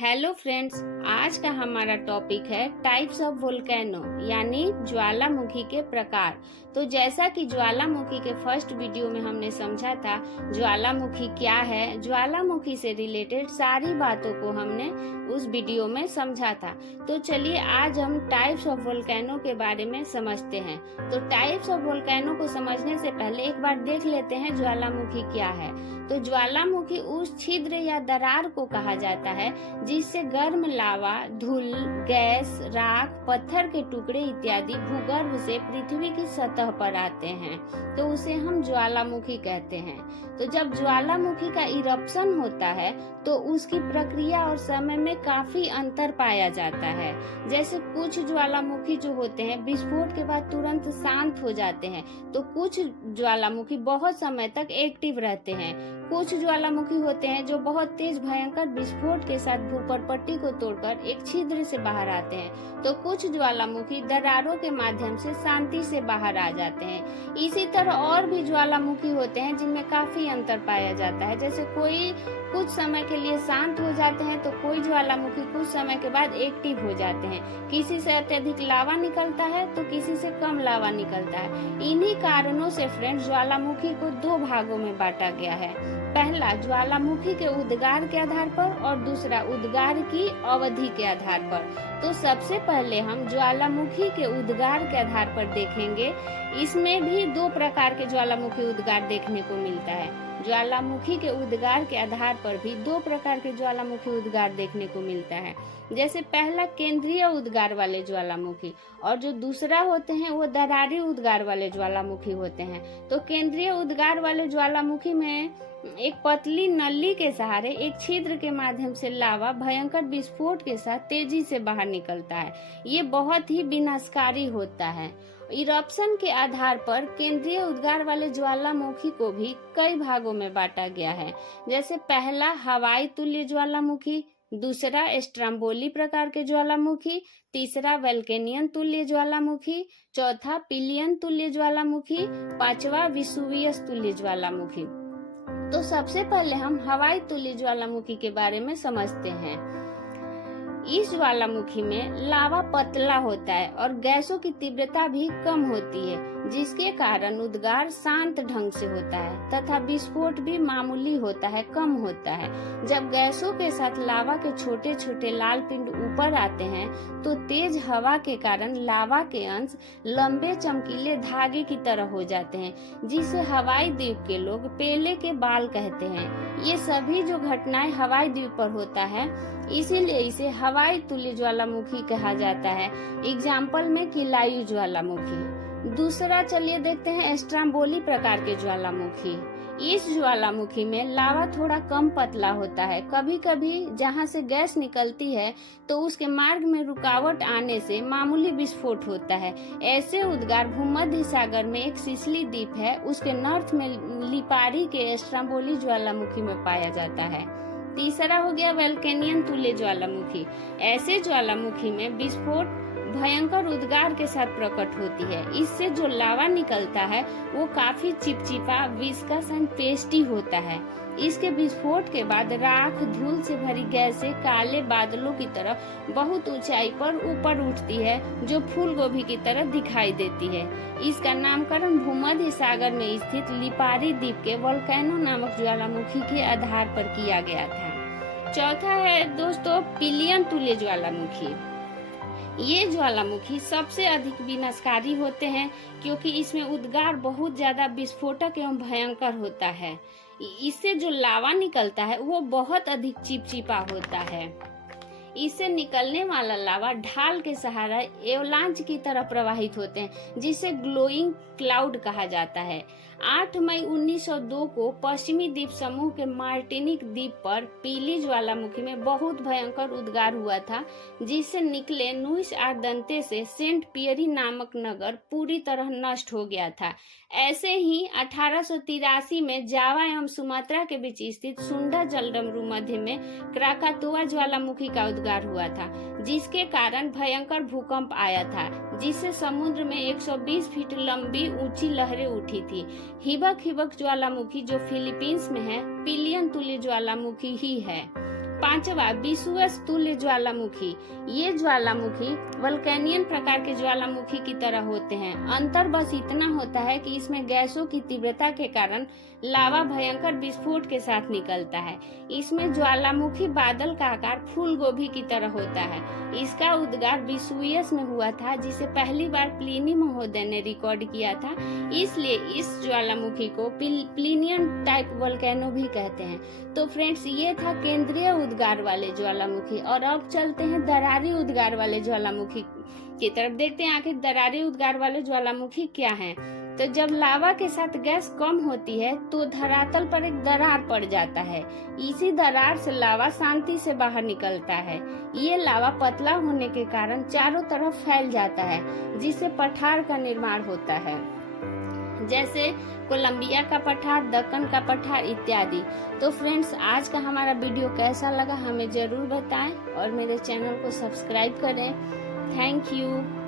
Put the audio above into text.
Hello friends, आज का हमारा टॉपिक है टाइप्स ऑफ वोल्केनो यानी ज्वालामुखी के प्रकार। तो जैसा कि ज्वालामुखी के फर्स्ट वीडियो में हमने समझा था ज्वालामुखी क्या है, ज्वालामुखी से रिलेटेड सारी बातों को हमने उस वीडियो में समझा था। तो चलिए आज हम टाइप्स ऑफ वोल्केनो के बारे में समझते हैं। तो टाइप्स ऑफ वोल्केनो को समझने से पहले एक बार देख लेते हैं ज्वालामुखी क्या है। तो ज्वालामुखी उस छिद्र या दरार को कहा जाता है जिससे गर्म लावा, धूल, गैस, राख, पत्थर के टुकड़े इत्यादि भूगर्भ से पृथ्वी की सतह पर आते हैं, तो उसे हम ज्वालामुखी कहते हैं। तो जब ज्वालामुखी का इरप्शन होता है तो उसकी प्रक्रिया और समय में काफी अंतर पाया जाता है। जैसे कुछ ज्वालामुखी जो होते हैं विस्फोट के बाद तुरंत शांत हो जाते हैं, तो कुछ ज्वालामुखी बहुत समय तक एक्टिव रहते हैं। कुछ ज्वालामुखी होते हैं जो बहुत तेज भयंकर विस्फोट के साथ भूपर पट्टी को तोड़कर एक छिद्र से बाहर आते हैं, तो कुछ ज्वालामुखी दरारों के माध्यम से शांति से बाहर आ जाते हैं। इसी तरह और भी ज्वालामुखी होते हैं जिनमें काफी अंतर पाया जाता है। जैसे कोई कुछ समय के लिए शांत हो जाते हैं तो कोई ज्वालामुखी कुछ समय के बाद एक्टिव हो जाते हैं। किसी से अत्यधिक लावा निकलता है तो किसी से कम लावा निकलता है। इन्हीं कारणों से फ्रेंड्स ज्वालामुखी को दो भागों में बांटा गया है। पहला ज्वालामुखी के उद्गार के आधार पर और दूसरा उद्गार की अवधि के आधार पर। तो सबसे पहले हम ज्वालामुखी के उद्गार के आधार पर देखेंगे। इसमें भी दो प्रकार के ज्वालामुखी उद्गार देखने को मिलता है। ज्वालामुखी के उद्गार के आधार पर भी दो प्रकार के ज्वालामुखी उद्गार देखने को मिलता है। जैसे पहला केंद्रीय उद्गार वाले ज्वालामुखी और जो दूसरा होते हैं वो दरारी उद्गार वाले ज्वालामुखी होते हैं। तो केंद्रीय उद्गार वाले ज्वालामुखी में एक पतली नली के सहारे एक छिद्र के माध्यम से लावा भयंकर विस्फोट के साथ तेजी से बाहर निकलता है। ये बहुत ही विनाशकारी होता है। इरप्शन के आधार पर केंद्रीय उद्गार वाले ज्वालामुखी को भी कई भागों में बांटा गया है। जैसे पहला हवाई तुल्य ज्वालामुखी, दूसरा स्ट्रम्बोली प्रकार के ज्वालामुखी, तीसरा वल्केनियन तुल्य ज्वालामुखी, चौथा पिलियन तुल्य ज्वालामुखी, पांचवा विसुवियस तुल्य ज्वालामुखी। तो सबसे पहले हम हवाई तुल्य ज्वालामुखी के बारे में समझते हैं। इस ज्वालामुखी में लावा पतला होता है और गैसों की तीव्रता भी कम होती है, जिसके कारण उद्गार शांत ढंग से होता है तथा विस्फोट भी मामूली होता है, कम होता है। जब गैसों के साथ लावा के छोटे छोटे लाल पिंड ऊपर आते हैं तो तेज हवा के कारण लावा के अंश लंबे चमकीले धागे की तरह हो जाते हैं, जिसे हवाई द्वीप के लोग पेले के बाल कहते हैं। ये सभी जो घटनाएं हवाई द्वीप पर होता है, इसीलिए इसे हवाई तुल्य ज्वालामुखी कहा जाता है। एग्जाम्पल में किलायु ज्वालामुखी। दूसरा चलिए देखते हैं स्ट्रम्बोली प्रकार के ज्वालामुखी। इस ज्वालामुखी में लावा थोड़ा कम पतला होता है। कभी कभी जहां से गैस निकलती है तो उसके मार्ग में रुकावट आने से मामूली विस्फोट होता है। ऐसे उद्गार भूमध्य सागर में एक सिसिली द्वीप है, उसके नॉर्थ में लिपारी के स्ट्रम्बोली ज्वालामुखी में पाया जाता है। तीसरा हो गया वल्केनियन तुल्य ज्वालामुखी। ऐसे ज्वालामुखी में विस्फोट भयंकर उद्गार के साथ प्रकट होती है। इससे जो लावा निकलता है वो काफी चिपचिपा, विस्कस एंड पेस्टी होता है। इसके विस्फोट के बाद राख, धूल से भरी गैसें काले बादलों की तरह बहुत ऊंचाई पर ऊपर उठती है, जो फूल गोभी की तरह दिखाई देती है। इसका नामकरण भूमध्य सागर में स्थित लिपारी द्वीप के वोल्केनो नामक ज्वालामुखी के आधार पर किया गया था। चौथा है दोस्तों पिलियन तुल्य ज्वालामुखी। ये ज्वालामुखी सबसे अधिक विनाशकारी होते हैं क्योंकि इसमें उद्गार बहुत ज्यादा विस्फोटक एवं भयंकर होता है। इससे जो लावा निकलता है वो बहुत अधिक चिपचिपा होता है। इससे निकलने वाला लावा ढाल के सहारा एवलांच की तरह प्रवाहित होते हैं, जिसे ग्लोइंग क्लाउड कहा जाता है। 8 मई 1902 को पश्चिमी द्वीप समूह के मार्टिनिक द्वीप पर पीली ज्वालामुखी में बहुत भयंकर उद्गार हुआ था, जिससे निकले नुइस आर्दंते से सेंट पियरी नामक नगर पूरी तरह नष्ट हो गया था। ऐसे ही 1883 में जावा एवं सुमात्रा के बीच स्थित सुंडा जलडमरू मध्य में क्राकातोआ ज्वालामुखी का उद्गार हुआ था, जिसके कारण भयंकर भूकंप आया था, जिससे समुद्र में 120 फीट लंबी ऊंची लहरें उठी थी। हिबक हिबक ज्वालामुखी जो फिलीपींस में है, पिलियन तुल्य ज्वालामुखी ही है। पांचवा, विषुवत तुल्य ज्वालामुखी। ये ज्वालामुखी वल्केनियन प्रकार के ज्वालामुखी की तरह होते हैं। अंतर बस इतना होता है कि इसमें गैसों की तीव्रता के कारण लावा भयंकर विस्फोट के साथ निकलता है। इसमें ज्वालामुखी बादल का आकार फूल गोभी की तरह होता है। इसका उद्गार विषुवत में हुआ था, जिसे पहली बार प्लिनी महोदय ने रिकॉर्ड किया था। इसलिए इस ज्वालामुखी को प्लिनियन टाइप वोल्केनो भी कहते हैं। तो फ्रेंड्स, ये था केंद्रीय उद्गार वाले ज्वालामुखी। और अब चलते हैं दरारी उद्गार वाले ज्वालामुखी की तरफ। देखते हैं आखिर दरारी उद्गार वाले ज्वालामुखी क्या हैं। तो जब लावा के साथ गैस कम होती है तो धरातल पर एक दरार पड़ जाता है। इसी दरार से लावा शांति से बाहर निकलता है। ये लावा पतला होने के कारण चारों तरफ फैल जाता है, जिससे पठार का निर्माण होता है, जैसे कोलंबिया का पठार, दक्कन का पठार इत्यादि। तो फ्रेंड्स, आज का हमारा वीडियो कैसा लगा हमें जरूर बताएं और मेरे चैनल को सब्सक्राइब करें। Thank you.